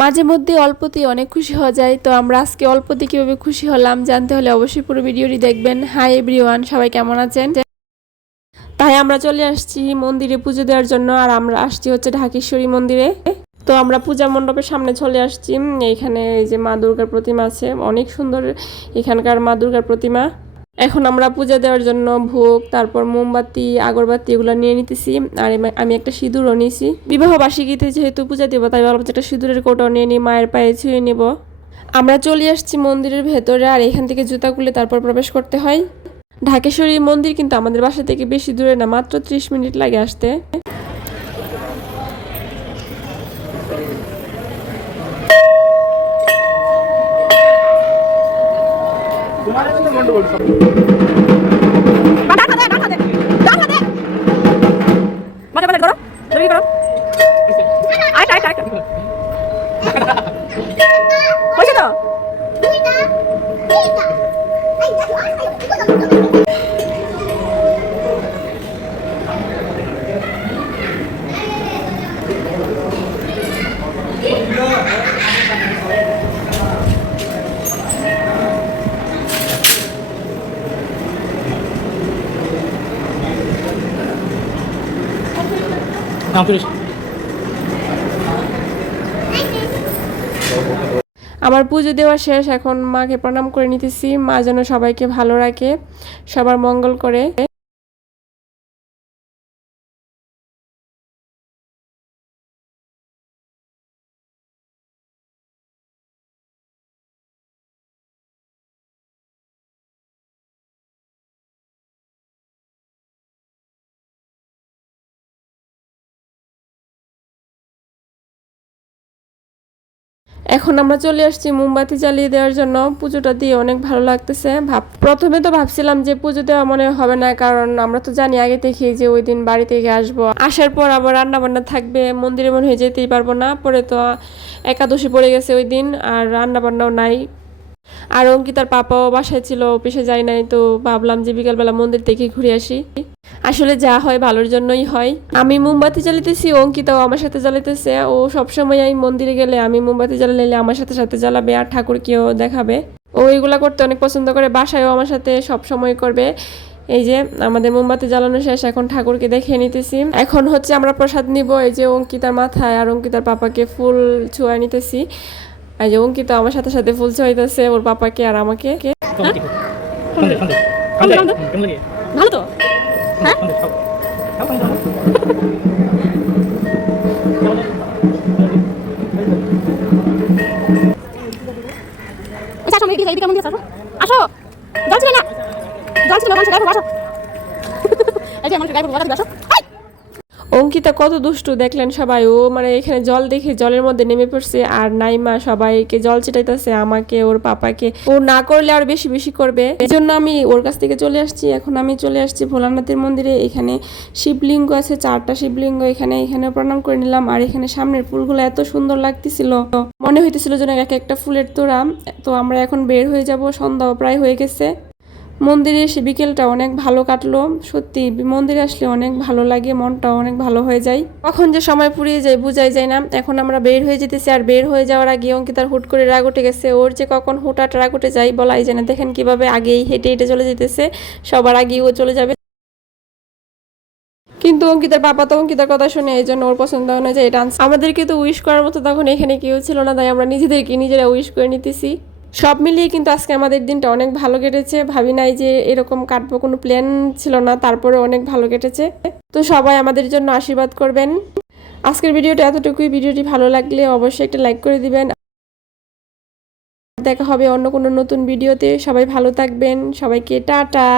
মাঝে মধ্যে অল্পতেই অনেক খুশি হওয়া যায়। তো আমরা আজকে অল্পতে কিভাবে খুশি হলাম জানতে হলে অবশ্যই পুরো ভিডিওটি দেখবেন। হাই এভরিওয়ান, সবাই কেমন আছেন? তাই আমরা চলে আসছি মন্দিরে পুজো দেওয়ার জন্য, আর আমরা আসছি হচ্ছে ঢাকেশ্বরী মন্দিরে। তো আমরা পূজা মণ্ডপের সামনে চলে আসছি। এইখানে এই যে মা দুর্গার প্রতিমা আছে, অনেক সুন্দর এখানকার মা দুর্গার প্রতিমা। এখন আমরা পূজা দেওয়ার জন্য ভোগ, তারপর মোমবাতি, আগরবাতি এগুলো নিয়ে নিতেছি। আর আমি একটা সিঁদুরও নিয়েছি। বিবাহ বার্ষিকীতে যেহেতু পূজা দেবো, তাই ভাবলাম একটা সিঁদুরের কৌটাও নিয়ে নিই, মায়ের পায়ে ছুঁয়ে নেব। আমরা চলে আসছি মন্দিরের ভেতরে, আর এখান থেকে জুতা খুলে তারপর প্রবেশ করতে হয়। ঢাকেশ্বরী মন্দির কিন্তু আমাদের বাসা থেকে বেশি দূরে না, মাত্র 30 মিনিট লাগে আসতে। আমার পুজো দেওয়া শেষ, এখন মাকে প্রণাম করে নিতেছি। মা যেন সবাইকে ভালো রাখে, সবার মঙ্গল করে। এখন আমরা চলে আসছি মোমবাতি জ্বালিয়ে দেওয়ার জন্য। পুজোটা দিয়ে অনেক ভালো লাগতেছে। প্রথমে তো ভাবছিলাম যে পুজো দেওয়া মনে হবে না, কারণ আমরা তো জানি আগে থেকেই যে ওই দিন বাড়ি থেকে আসবো, আসার পর আবার রান্না বান্না থাকবে, মন্দিরে মনে হয়ে যেতেই পারবো না। পরে তো একাদশী পড়ে গেছে ওই দিন, আর রান্না বান্নাও নাই। আর অঙ্কিতার পাপাও বাসায় ছিল, অফিসে যায় নাই। তো ভাবলাম যে বিকালবেলা মন্দির থেকে ঘুরে আসি। আসলে যা হয় ভালোর জন্যই হয়। আমি মোমবাতি জ্বালিতেছি, অঙ্কিতাও আমার সাথে জ্বালিতেছে। ও সবসময় আমি মন্দিরে গেলে আমি মোমবাতি জ্বালালে আমার সাথে সাথে জ্বালাবে, আর ঠাকুরকেও দেখাবে। ও এগুলা করতে অনেক পছন্দ করে, বাসায়ও আমার সাথে সব সময় করবে। এই যে আমাদের মোমবাতি জ্বালানো শেষ, এখন ঠাকুরকে দেখিয়ে নিতেছি। এখন হচ্ছে আমরা প্রসাদ নিব। এই যে অঙ্কিতার মাথায় আর অঙ্কিতার পাপাকে ফুল ছোঁয়া নিতেছি। এই যে অঙ্কিতা আমার সাথে সাথে ফুল ছোঁয়াইতেছে ওর পাপাকে আর আমাকে। ভালো তো, হ্যাঁ? আসো, জল ছিল না, জল ছিল, আসো। এই যে আমার গায়ে আসো। অঙ্কিতা কত দুষ্টু দেখলেন সবাই। ও মানে এখানে জল দেখে জলের মধ্যে নেমে পড়ছে, আর নাইমা সবাইকে জল ছিটাইতেছে, আমাকে, ওর পাপাকে। ও না করলে আর বেশি বেশি করবে, এই জন্য আমি ওর কাছ থেকে চলে আসছি। এখন আমি চলে আসছি ভোলানাথের মন্দিরে। এখানে শিবলিঙ্গ আছে, 4টা শিবলিঙ্গ। এখানে প্রণাম করে নিলাম। আর এখানে সামনের ফুলগুলো এত সুন্দর লাগতেছিল, মনে হইতেছিল যেন এক একটা ফুলের তোড়া। তো আমরা এখন বের হয়ে যাব, সন্ধ্যাও প্রায় হয়ে গেছে। মন্দিরে এসে বিকেলটা অনেক ভালো কাটলো। সত্যি মন্দিরে আসলে অনেক ভালো লাগে, মনটা অনেক ভালো হয়ে যায়। কখন যে সময় পুড়িয়ে যায় বোঝাই যায় না। এখন আমরা বের হয়ে যেতেছি, আর বের হয়ে যাওয়ার আগে অঙ্কিতার হুট করে রাগ উঠে গেছে। ওর যে কখন হুটহাট রাগ উঠে যায় বলাই যায় না। দেখেন কিভাবে আগেই হেঁটে হেঁটে চলে যেতেছে, সবার আগেই ও চলে যাবে। কিন্তু অঙ্কিতার পাপা তো অঙ্কিতার কথা শুনে, এই জন্য ওর পছন্দ অনুযায়ী ডান্স। আমাদেরকে তো উইশ করার মতো তখন এখানে কেউ ছিল না, তাই আমরা নিজেরা উইশ করে নিতেছি। সব মিলিয়ে কিন্তু আজকে আমাদের দিনটা অনেক ভালো কেটেছে। ভাবি নাই যে এরকম কাটবো, কোনো প্ল্যান ছিল না, তারপরে অনেক ভালো কেটেছে। তো সবাই আমাদের জন্য আশীর্বাদ করবেন। আজকের ভিডিওটা এতটুকুই। ভিডিওটি ভালো লাগলে অবশ্যই একটা লাইক করে দিবেন। দেখা হবে অন্য কোনো নতুন ভিডিওতে। সবাই ভালো থাকবেন, সবাইকে টাটা।